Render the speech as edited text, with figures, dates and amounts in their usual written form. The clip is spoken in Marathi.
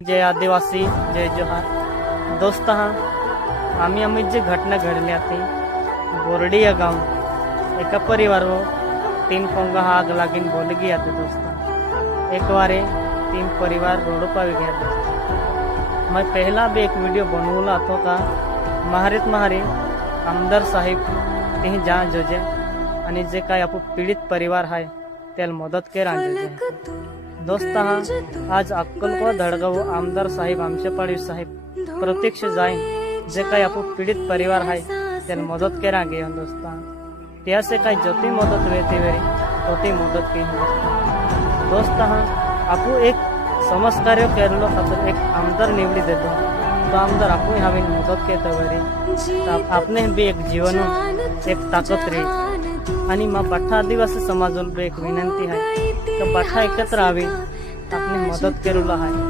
जय आदिवासी जय जोहार दोस्त आम्ही जी घटना घडली आती बोर्डी या गाँव एका परिवार वो 3 पोंगा आग लागीन बोल गई आते दोस्त एक बारे 3 परिवार रोड पर गया दोस्त। मैं पहला भी एक वीडियो बनवला तो का महारी आमदार साहेब ते जा जोजे आणि जे काय आपू पीडित परिवार आहे त्याला मदत केरा दोस्त आज अक्कलकोट धडगाव आमदार साहेब आमचे पाडवी साहेब प्रत्यक्ष जाईन जे काही आपण पीडित परिवार आहे त्याला मदत करा गे दोस्त त्यासे काही जोती मदत वेते वेरी तोती मदत की दोस्त आपू एक समाज कार्य केलो खातर एक आमदार निवडी देतो तो आमदार आपू हवी मदत केतो वेरी आपने भी एक जीवन एक ताकत रे आणि मग बठ्ठा आदिवासी समाजून एक विनंती आहे तर बठ्ठा एकत्र आवी आपली मदत करूला आहे।